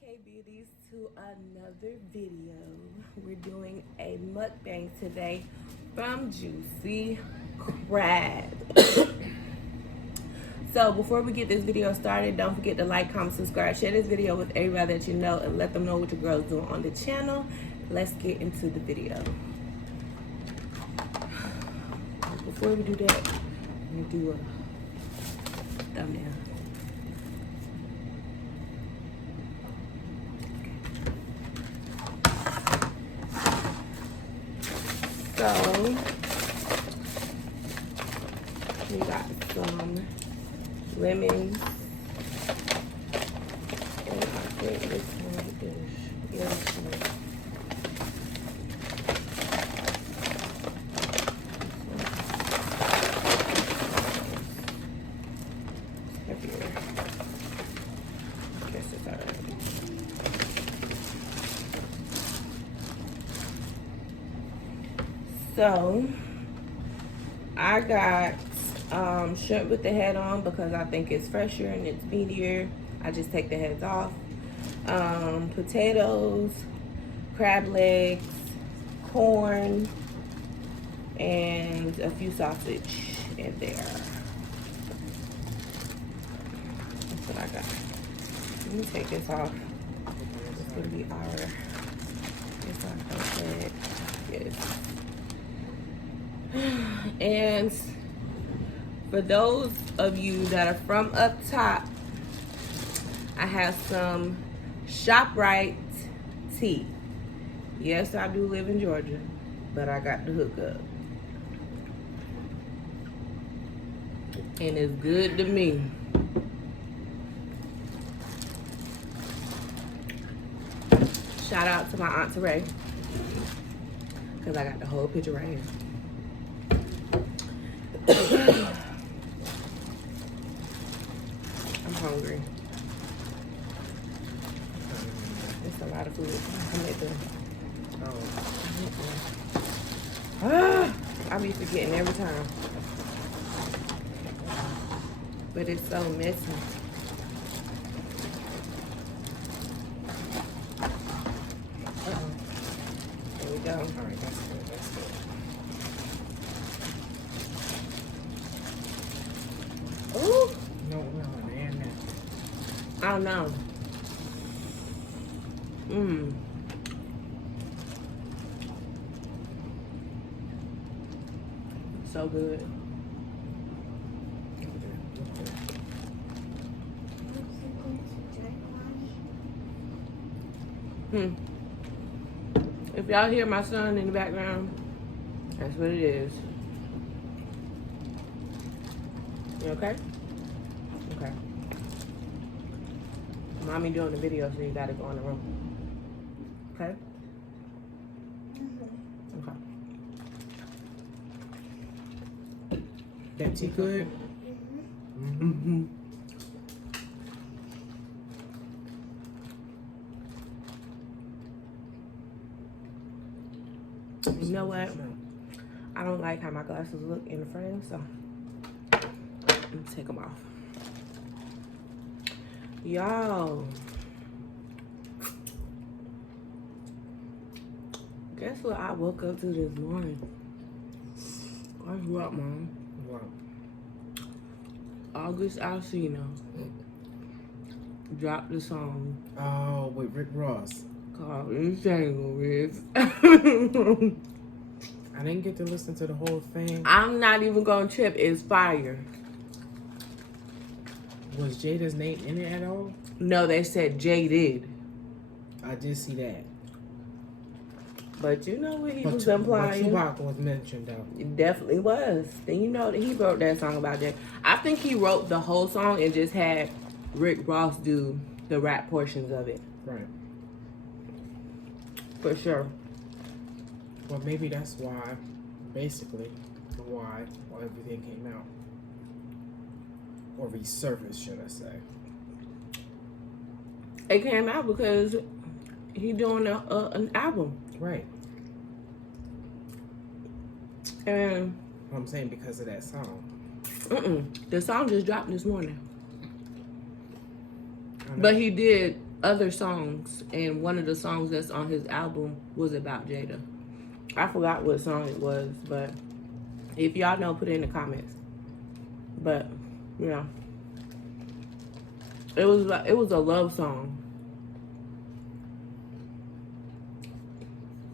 K Beauties to another video. We're doing a mukbang today from Juicy Crab. So before we get this video started, don't forget to like, comment, subscribe, share this video with everybody that you know, and let them know what your girl's doing on the channel. Let's get into the video. Before we do that, we do a thumbnail. So, we got some lemons, and I think this one is yellow. Heavier. I guess it's alright. So, I got shrimp with the head on because I think it's fresher and it's meatier. I just take the heads off. Potatoes, crab legs, corn, and a few sausage in there. That's what I got. Let me take this off. This will be our, it's our head. Yes. And for those of you that are from up top, I have some ShopRite tea. Yes, I do live in Georgia, but I got the hookup. And it's good to me. Shout out to my Aunt Ray, because I got the whole picture right here. I'm hungry. It's a lot of food. I be forgetting every time. But it's so messy. There we go. All right, that's good. That's good. Ooh. No, man. I don't know. So good. If y'all hear my son in the background, that's what it is. You okay? Okay. Mommy doing the video, so you gotta go in the room. Okay? Okay. That tea good? Mm-hmm. You know what? I don't like how my glasses look in the frame, so I'm gonna take them off. Y'all, guess what I woke up to this morning? Guess what, Mom? What? August Alsina dropped the song Oh, with Rick Ross. called Entanglements. I didn't get to listen to the whole thing. I'm not even gonna trip. It's fire. Was Jada's name in it at all? No, they said Jay did. I did see that. But you know what he But was implying? Tupac was mentioned though. It definitely was. And you know that he wrote that song about that. I think he wrote the whole song and just had Rick Ross do the rap portions of it. Right. For sure. Well, maybe that's why, basically, why everything came out. Or resurfaced, should I say. It came out because he doing an album. Right. And I'm saying because of that song. the song just dropped this morning. But he did other songs, and one of the songs that's on his album was about Jada. I forgot what song it was, but if y'all know, put it in the comments. But yeah, it was a love song,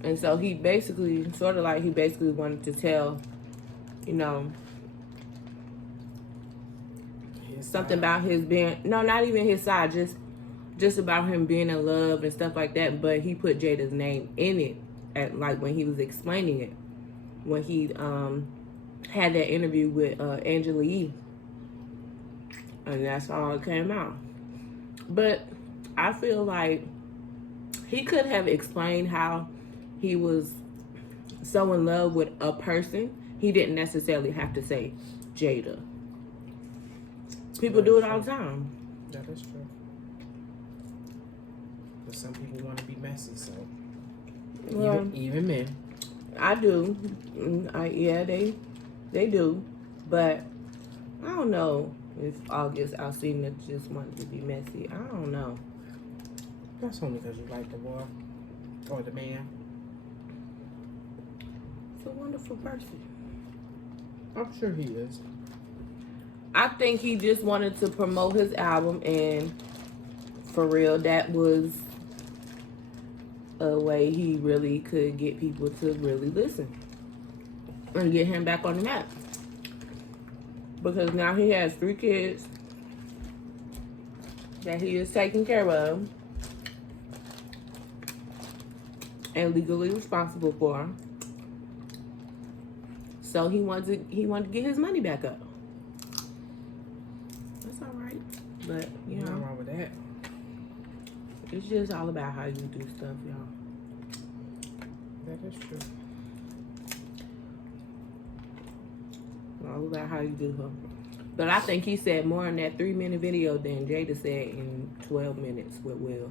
and so he basically wanted to tell, you know, something about his being, no, not even his side, just about him being in love and stuff like that. But he put Jada's name in it, at like when he was explaining it, when he had that interview with Angela Yee, and that's how it came out. But I feel like he could have explained how he was so in love with a person. He didn't necessarily have to say Jada. People do it all the time. That is true. But some people want to be messy, so Well, even men. I do. Yeah, they do. But I don't know if August Alsina just wanted to be messy. I don't know. That's only because you like the boy or the man. He's a wonderful person. I'm sure he is. I think he just wanted to promote his album, and for real, that was a way he really could get people to really listen and get him back on the map. Because now he has 3 kids that he is taking care of and legally responsible for. So he wanted to get his money back up. That's all right, but you know, nothing wrong with that. It's just all about how you do stuff, y'all. That is true. All about how you do her. But I think he said more in that 3-minute video than Jada said in 12 minutes with Will.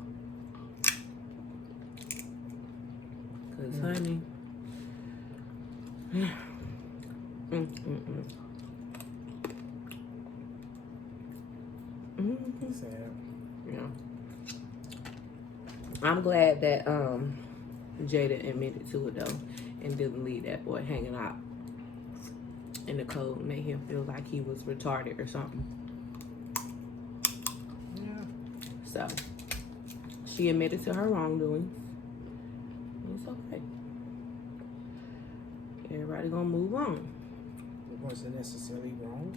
Cause honey, Sad. yeah. I'm glad that Jada admitted to it though, and didn't leave that boy hanging out in the cold, made him feel like he was retarded or something. Yeah. So she admitted to her wrongdoings. It's okay. Everybody gonna move on. It wasn't necessarily wrong.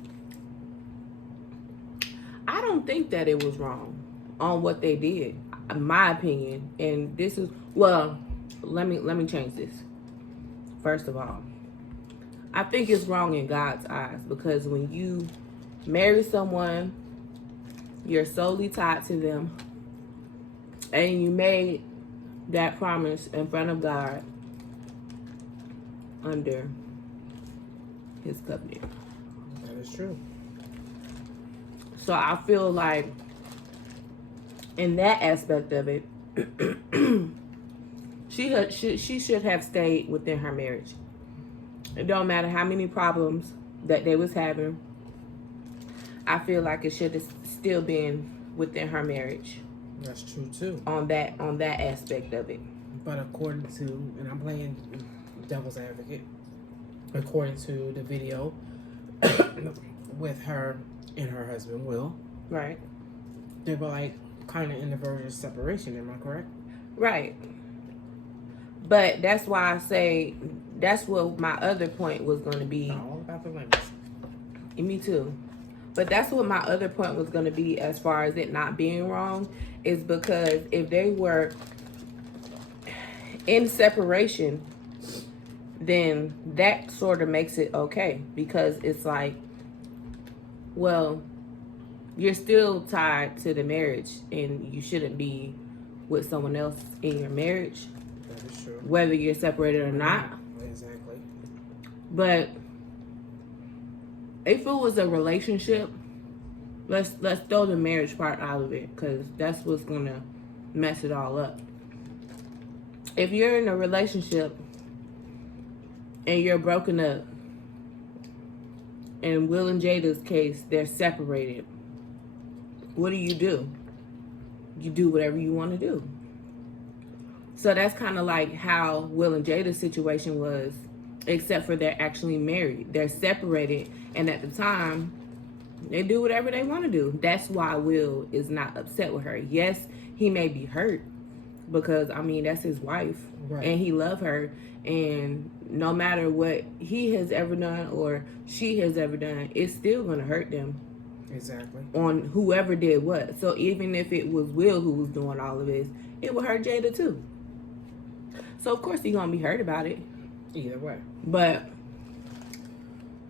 I don't think that it was wrong on what they did, in my opinion. And this is, well, let me change this. First of all, I think it's wrong in God's eyes, because when you marry someone, you're solely tied to them, and you made that promise in front of God under his covenant. That is true. So I feel like in that aspect of it, she should have stayed within her marriage. It don't matter how many problems that they was having. I feel like it should have still been within her marriage. That's true too. On that aspect of it. But according to, and I'm playing devil's advocate, according to the video with her and her husband Will, Right. they were like kind of in the verge of separation. Am I correct? Right. But that's why I say that's what my other point was going to be. All about the limits. Me too. But that's what my other point was going to be as far as it not being wrong, is because if they were in separation, then that sort of makes it okay, because it's like, well, you're still tied to the marriage and you shouldn't be with someone else in your marriage, That is true. whether you're separated or not. Exactly. But if it was a relationship, let's throw the marriage part out of it, because that's what's gonna mess it all up. If you're in a relationship and you're broken up, in Will and Jada's case, they're separated, what do you do? you do whatever you want to do. So that's kind of like how Will and Jada's situation was, except for they're actually married. They're separated, and at the time, they do whatever they want to do. That's why Will is not upset with her. Yes, he may be hurt because, I mean, that's his wife, right, and he loves her, and no matter what he has ever done or she has ever done, it's still going to hurt them. Exactly. On whoever did what. So even if it was Will who was doing all of this, it would hurt Jada too. So of course he's gonna be hurt about it. Either way. But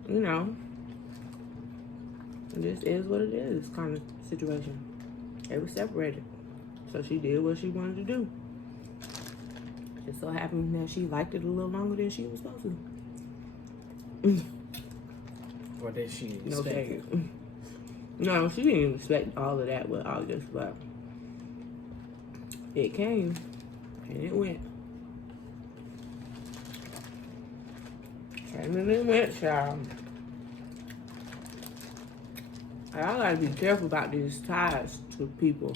you know, this is what it is kind of situation. They were separated. So she did what she wanted to do. It so happened that she liked it a little longer than she was supposed to. Or did she expect it? No, she didn't even expect all of that with August, but it came and it went. And it went, child. I gotta be careful about these ties to people.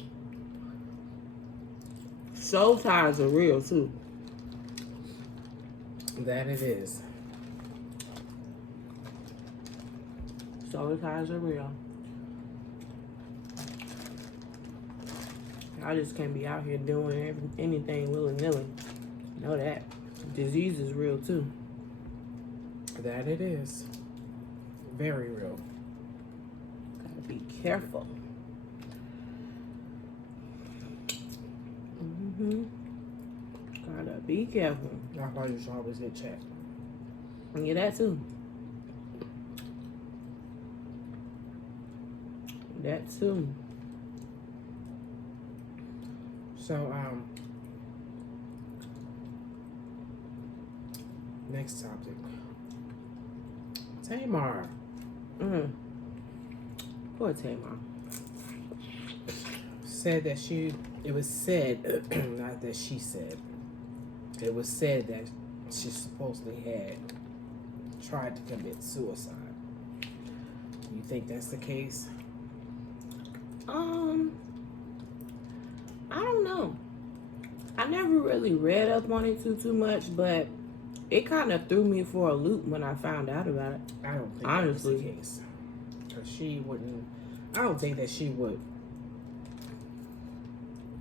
Soul ties are real too. That it is. Soul ties are real. I just can't be out here doing anything willy-nilly. Know that. Disease is real too. That it is. Very real. Gotta be careful. Gotta be careful. That's why you should always get checked. Yeah, that too. That too. So, next topic. Tamar. Poor Tamar. Said that it was said, not that she said, it was said that she supposedly had tried to commit suicide. You think that's the case? I don't know. I never really read up on it too much, but it kind of threw me for a loop when I found out about it. I don't think honestly that was the case. Because she wouldn't, I don't think that she would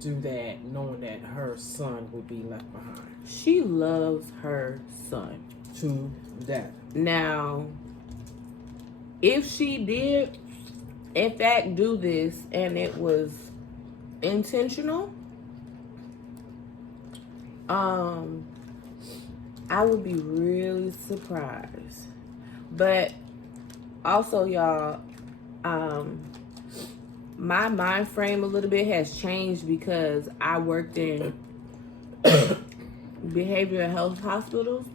do that knowing that her son would be left behind. She loves her son To death. Now, if she did, in fact, do this and it was intentional, I would be really surprised. But also, y'all, my mind frame a little bit has changed because I worked in behavioral health hospitals,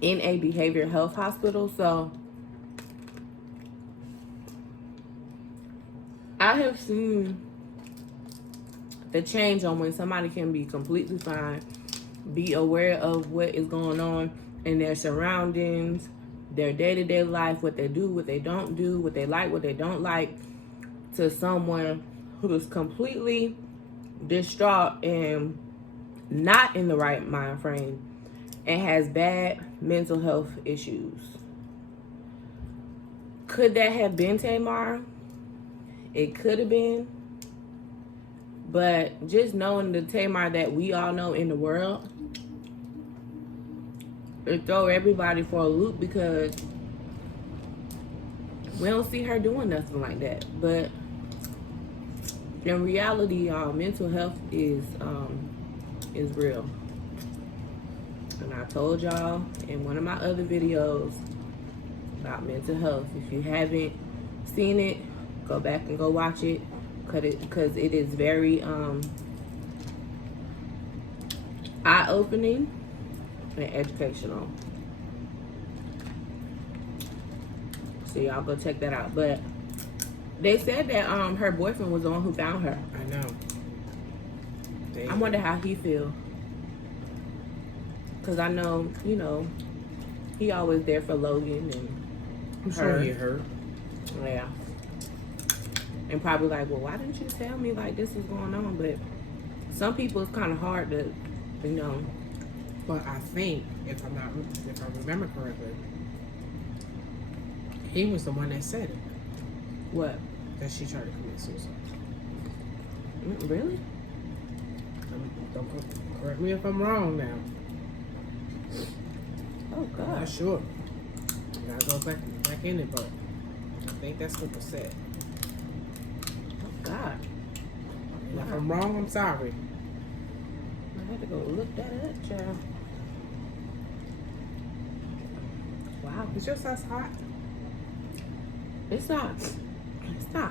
in a behavioral health hospital. So I have seen the change on when somebody can be completely fine, be aware of what is going on in their surroundings, their day-to-day life, what they do, what they don't do, what they like, what they don't like, to someone who is completely distraught and not in the right mind frame and has bad mental health issues. Could that have been Tamar? It could have been. But just knowing the Tamar that we all know in the world, it throw everybody for a loop because we don't see her doing nothing like that. But in reality, y'all, mental health is real. And I told y'all in one of my other videos about mental health. If you haven't seen it, go back and go watch it, because it is very eye-opening and educational. So y'all go check that out. But they said that her boyfriend was the one who found her. I know. I wonder how he feel. Because I know, you know, he always there for Logan and I'm sure he hurt. Yeah. and probably like, well, why didn't you tell me like this was going on? But some people it's kind of hard to, you know. But I think if I remember correctly, he was the one that said it. What? That she tried to commit suicide. Really? Don't correct me if I'm wrong now. Oh God. I'm not sure. Gotta go back in it, but I think that's what was said. Oh God. And if I'm wrong, I'm sorry. I had to go look that up, child. Wow. Is your sauce hot? It's not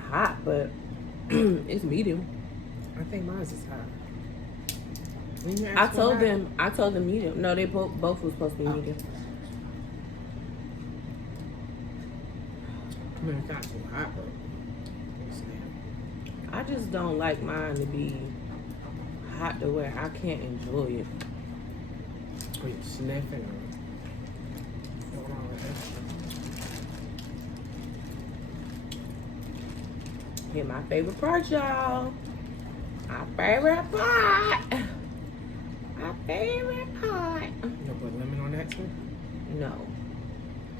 hot, but it's medium. I think mine is hot. I told them medium. No, they both was supposed to be medium. I mean, it's not too hot, but I just don't like mine to be hot to where I can't enjoy it. are you sniffing or what's going on with that? Here, my favorite part, y'all. My favorite part. My favorite part. You put lemon on that too? No.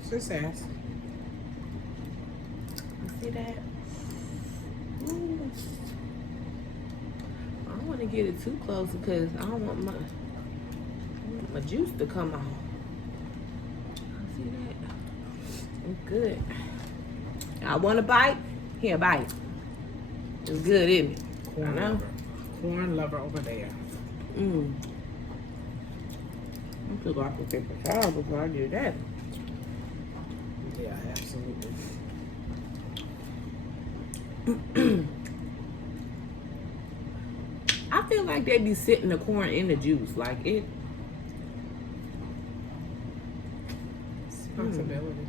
Just ask. You see that? Ooh. I don't want to get it too close because I don't want my juice to come off. See that? It's good. I want a bite. Here, bite. It's good, isn't it? Corn lover. Corn lover over there. I'm too off the paper towel before I do that. Yeah, absolutely. I feel like they be sitting the corn in the juice. Like it. Responsibility.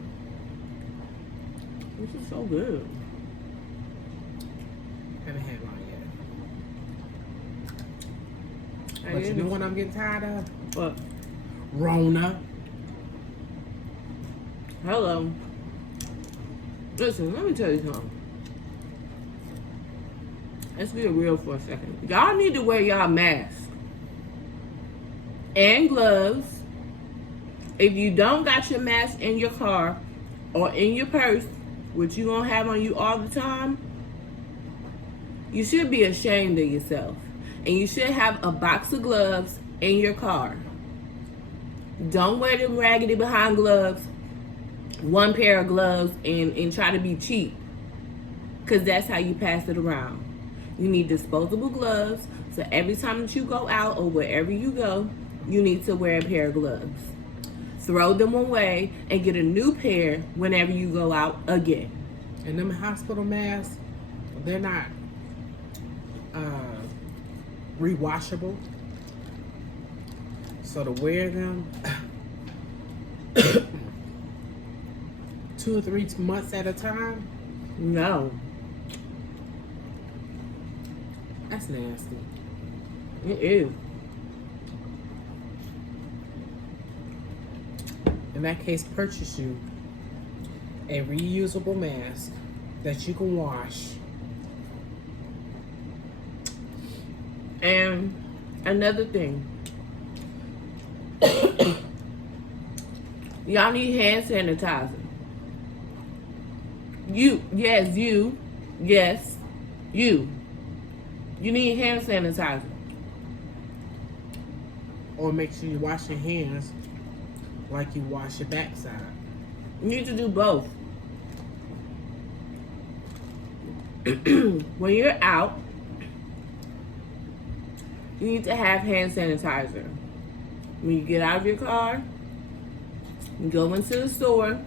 This is so good. Haven't had mine yet. I But you didn't- know what I'm getting tired of? What? Rona. Hello. Listen, let me tell you something. Let's be real for a second. Y'all need to wear y'all mask and gloves. If you don't got your mask in your car or in your purse, which you gonna have on you all the time, you should be ashamed of yourself. And you should have a box of gloves in your car. Don't wear them raggedy behind gloves, one pair of gloves, and try to be cheap. Because that's how you pass it around. You need disposable gloves. So every time that you go out or wherever you go, you need to wear a pair of gloves. Throw them away and get a new pair whenever you go out again. And them hospital masks, they're not rewashable. So to wear them 2 or 3 months at a time, No. that's nasty. It is. In that case, purchase you a reusable mask that you can wash. And another thing. Y'all need hand sanitizer. You need hand sanitizer. Or make sure you wash your hands like you wash your backside. You need to do both. When you're out, you need to have hand sanitizer. When you get out of your car, you go into the store,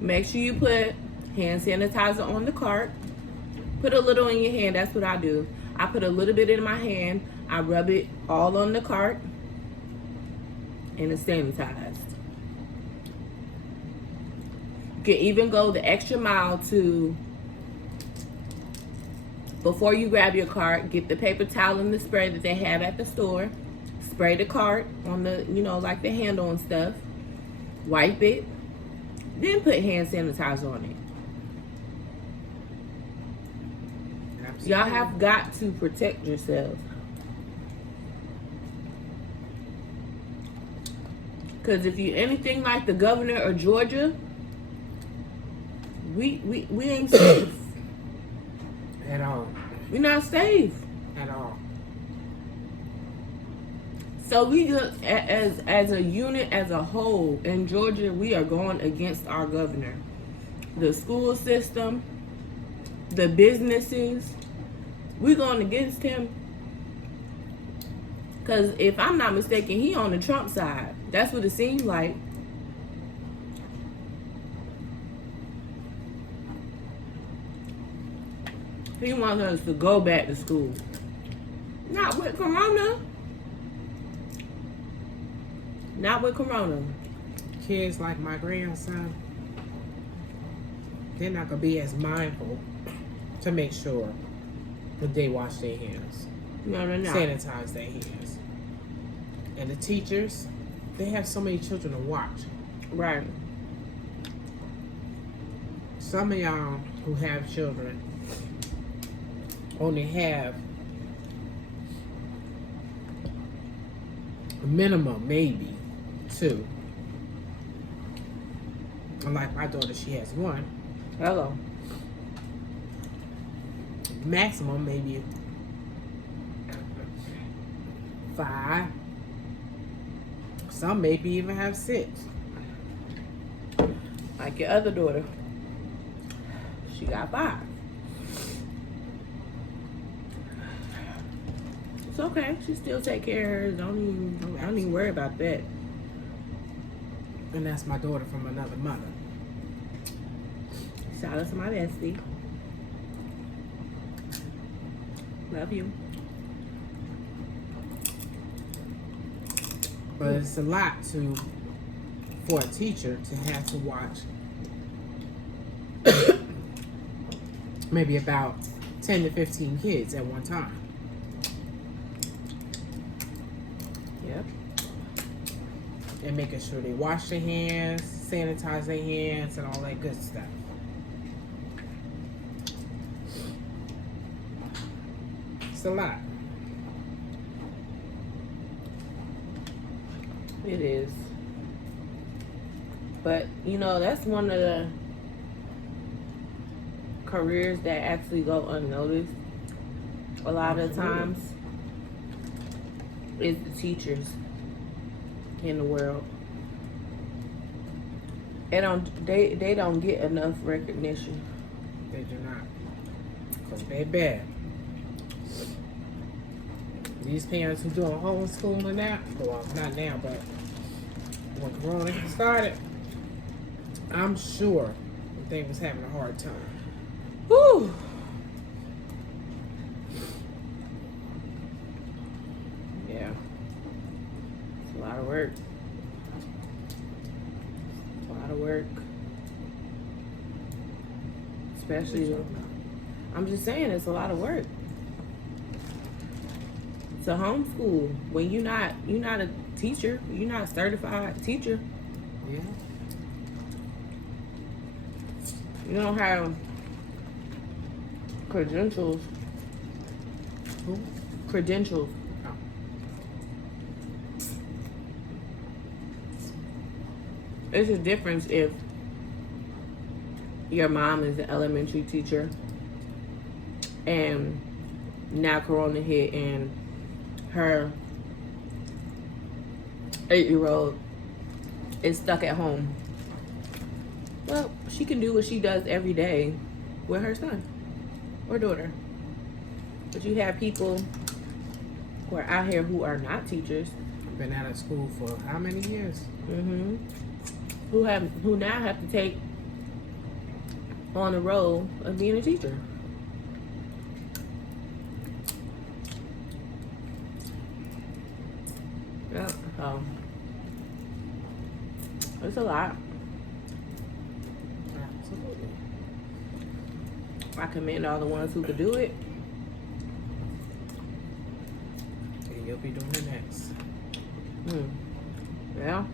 make sure you put hand sanitizer on the cart. Put a little in your hand. That's what I do. I put a little bit in my hand. I rub it all on the cart, and it's sanitized. You can even go the extra mile to, before you grab your cart, get the paper towel and the spray that they have at the store. Spray the cart on the, like the handle and stuff. Wipe it. Then put hand sanitizer on it. Y'all have got to protect yourselves. Because if you anything like the governor of Georgia, we ain't safe. At all. We're not safe. At all. So we just, as a unit, as a whole, in Georgia, we are going against our governor. The school system, the businesses, we're going against him. Because if I'm not mistaken, he on the Trump side. That's what it seems like. He wants us to go back to school. Not with Corona. Not with Corona. Kids like my grandson, they're not going to be as mindful to make sure that they wash their hands. No, they're not. Sanitize their hands. And the teachers, they have so many children to watch. Right. Some of y'all who have children only have a minimum, maybe 2. Like my daughter, she has 1. Hello. Maximum, maybe 5. Some maybe even have 6. Like your other daughter. She got 5. It's okay. She still take care of hers. Don't even worry about that. And that's my daughter from another mother. Shout out to my bestie. Love you. But it's a lot for a teacher to have to watch maybe about 10 to 15 kids at one time. Yep. And making sure they wash their hands, sanitize their hands, and all that good stuff. It's a lot. It is. But, you know, that's one of the careers that actually go unnoticed a lot of times is the teachers in the world. They don't get enough recognition. They do not. Because they're bad. These parents who doing homeschooling now, well, not now, but when Corona started, I'm sure they was having a hard time. Whew. Yeah. It's a lot of work. A lot of work. Especially, I'm just saying, it's a lot of work. To homeschool when you're not a teacher, you're not a certified teacher. Yeah. You don't have credentials. Who? Credentials. Oh. It's a difference if your mom is an elementary teacher and now Corona hit and her 8-year-old is stuck at home. Well, she can do what she does every day with her son or daughter. But you have people who are out here who are not teachers. Been out of school for how many years? Mm-hmm. Who now have to take on the role of being a teacher. Yeah, it's a lot. Absolutely. I commend all the ones who could do it. And you'll be doing it next. Yeah.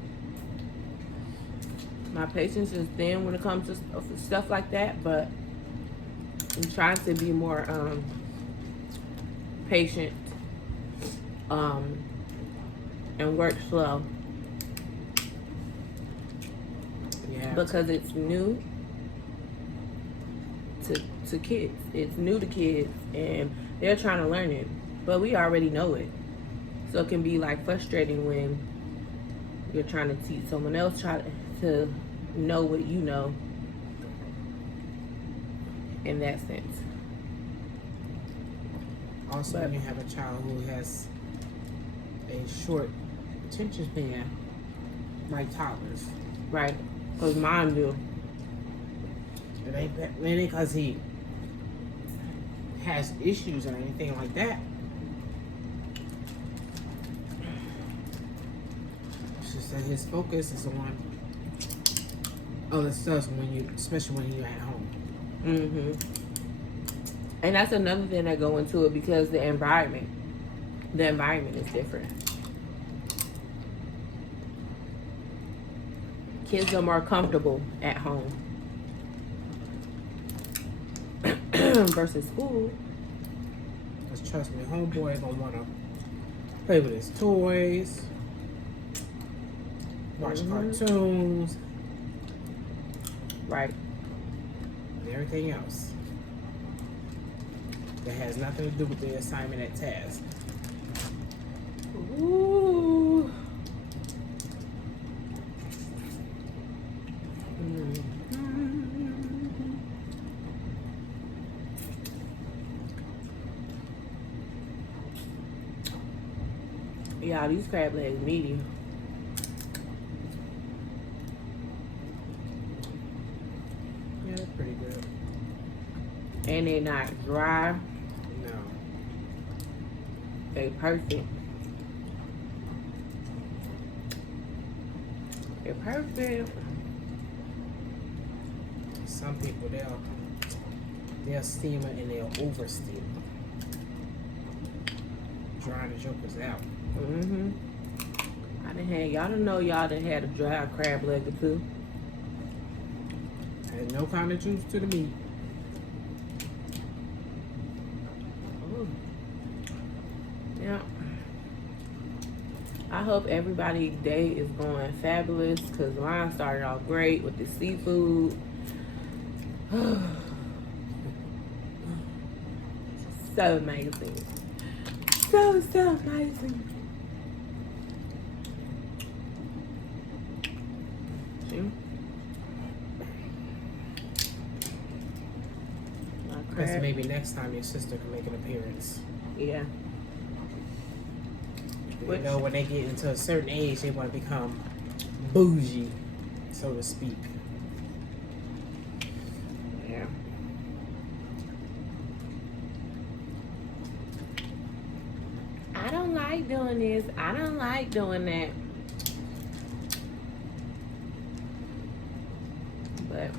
My patience is thin when it comes to stuff like that, but I'm trying to be more patient, and work slow. Yeah. Because it's new to kids. It's new to kids, and they're trying to learn it. But we already know it. So it can be like frustrating when you're trying to teach someone else try to know what you know in that sense. Also, when you have a child who has a short attention span, like toddlers. Right. Because mine do. It ain't because he has issues or anything like that. It's just that his focus is on other stuff especially when you're at home. Mm-hmm. And that's another thing that go into it, because the environment is different. Kids are more comfortable at home versus school. Because trust me, homeboy gonna want to play with his toys, watch cartoons, right, and everything else that has nothing to do with the assignment at task. Ooh. Yeah, these crab legs meaty. Yeah, they're pretty good. And they're not dry. No. They perfect. They're perfect. Some people, they'll steam it and they'll over steam it. Dry the jokers out. Mm-hmm. Y'all didn't know y'all done had a dry crab leg or two. Had no kind of juice to the meat. Ooh. Yeah. I hope everybody's day is going fabulous, because mine started off great with the seafood. So amazing. So amazing. See? Because maybe next time your sister can make an appearance. Yeah. You know, when they get into a certain age, they want to become bougie, so to speak. Yeah. I don't like doing this. I don't like doing that. But